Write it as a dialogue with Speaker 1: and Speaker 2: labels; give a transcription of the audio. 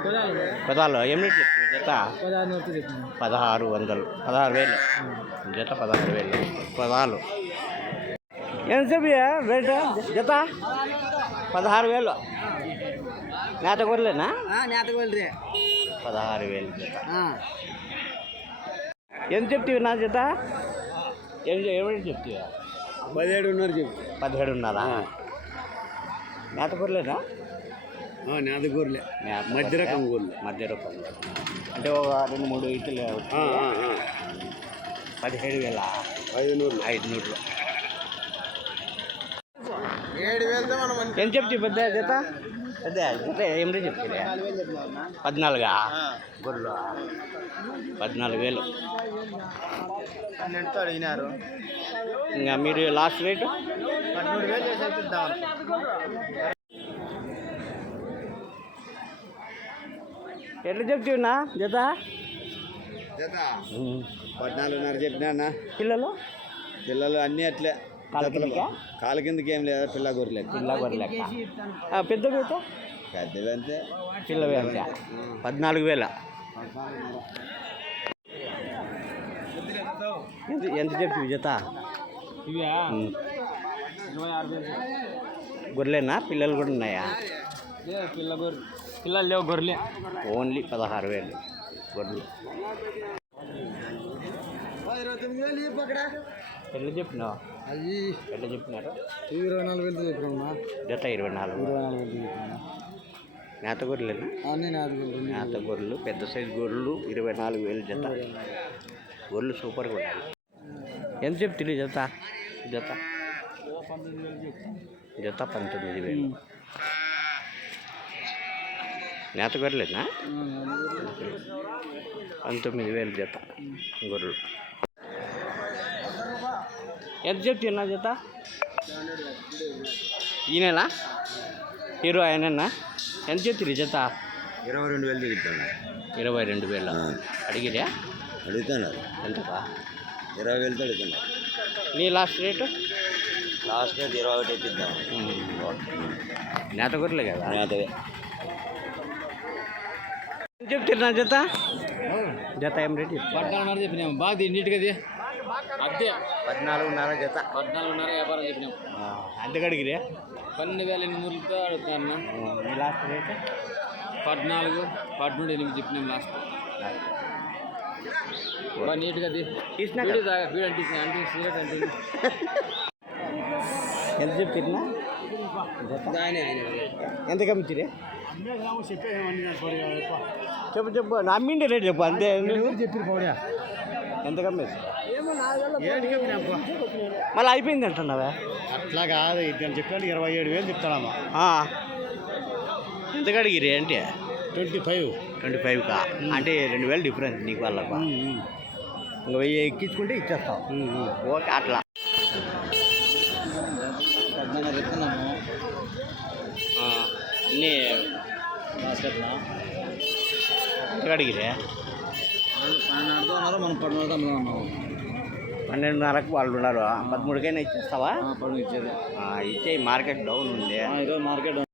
Speaker 1: పదాలు ఏం రేట్ చెప్తుంది జత? 1600. 16,000 జత. 16,000 పదాలు. ఏం చెప్పి రేట్ జత? 16,000. నేత గొర్రెలేనా?
Speaker 2: నేత గొర్రె
Speaker 1: 16,000 జత. ఏం చెప్ತೀವಿ నా జత? ఏమిటి చెప్ತೀవా?
Speaker 2: 17,500 చెప్పు.
Speaker 1: 17,500. నేత గొర్రెలేనా?
Speaker 2: నేత గొర్రెలే. మధ్య రకం గొర్రెలు.
Speaker 1: మధ్య రకం అంటే ఒక 2-3 ఈతలు. 17,500. 500.
Speaker 2: 7,000 మనం
Speaker 1: ఏం చెప్తావు పెద్ద జత? పెద్ద జత ఏం రేట్ చెప్తుంది? 14 గొర్రెలు. 14,000
Speaker 2: అడిగినారు.
Speaker 1: ఇంకా మీరు లాస్ట్ రేటు
Speaker 2: 13,000 చేసి ఇద్దాం.
Speaker 1: ఎట్లా చెప్తున్నా జత?
Speaker 2: 14,500 చెప్పినా. పిల్లలు అన్నీ అట్లే. కాలు కిందకి ఏం లేదా? పిల్ల గొర్రెలు.
Speaker 1: పెద్దవి అయితే
Speaker 2: పెద్దవి అంతే.
Speaker 1: పిల్లవి అంతే. 14,000. ఎంత చెప్తుంది జత? గొర్రెలేనా? పిల్లలు కూడా ఉన్నాయా?
Speaker 2: పిల్లలు లేవు గొర్రెలే.
Speaker 1: ఓన్లీ 16,000 గొర్రెలు. ఎట్లా చెప్పినావు? ఎట్లా చెప్పినారు?
Speaker 2: 24,000 చెప్పినా.
Speaker 1: జత 24,000. నేత గొర్రెలేనా? నేత గొర్రెలు, పెద్ద సైజు గొర్రెలు 24,000 జత. గొర్రెలు సూపర్గా ఉన్నాయి. ఎంత చెప్తుంది జత? జత 19,000. నేత గొర్రెలేనా? 19,000 జత గొర్రెలు. ఎంత చెప్తున్నా జత? ఈయననా హీరో? ఆయనన్నా? ఎంత చెప్తుంది జత?
Speaker 2: 22,000 చెప్తాను.
Speaker 1: 22,000 అడిగిరా?
Speaker 2: అడుగుతున్నారు.
Speaker 1: ఎంతకా?
Speaker 2: 20,000 అడుగుతున్నారు.
Speaker 1: నీ లాస్ట్ రేటు?
Speaker 2: లాస్ట్ రేట్ 21 ఇప్పిద్దాం.
Speaker 1: నేత గొర్రెలే కదా?
Speaker 2: నేతవే.
Speaker 1: ఏం చెప్తున్నా జత? జత ఏం రేటు?
Speaker 2: 14,500 చెప్పినాము. బాగా నీట్గా అదే
Speaker 1: 14,500 జత.
Speaker 2: 14,500 వ్యాపారం చెప్పినాము.
Speaker 1: అంతకు అడిగిరా?
Speaker 2: 12,800 అడుగుతున్నా.
Speaker 1: నీ లాస్ట్ రేటు?
Speaker 2: 14,800 చెప్పినాము లాస్ట్. బాగా నీట్గా
Speaker 1: తీసినా ఎంత చెప్తున్నా జత? ఎంత కమ్మిచ్చిరే? చెప్పు అమ్మిండే రేటు చెప్పు. అంతే ఎంత కమ్మేసి మళ్ళీ అయిపోయింది అంటున్నావా?
Speaker 2: అట్లా కాదు. ఇద్దరు చెప్పాడు 27,000 చెప్తాడమ్మా.
Speaker 1: ఎంతకు అడిగిరే అంటే?
Speaker 2: 25కా.
Speaker 1: అంటే 2,000 డిఫరెన్స్ నీకు వాళ్ళకు. ఇంకా 1000 ఎక్కించుకుంటే ఇచ్చేస్తావు. ఓకే అట్లా. అన్నీ ఎంతకు అడిగిరే?
Speaker 2: 12,500 మనం 14,500
Speaker 1: 12,500కు వాళ్ళు ఉన్నారు. 13,000కైనా ఇచ్చేస్తావా?
Speaker 2: ఇచ్చేది
Speaker 1: ఇచ్చే మార్కెట్ డౌన్ ఉంది.
Speaker 2: ఈరోజు మార్కెట్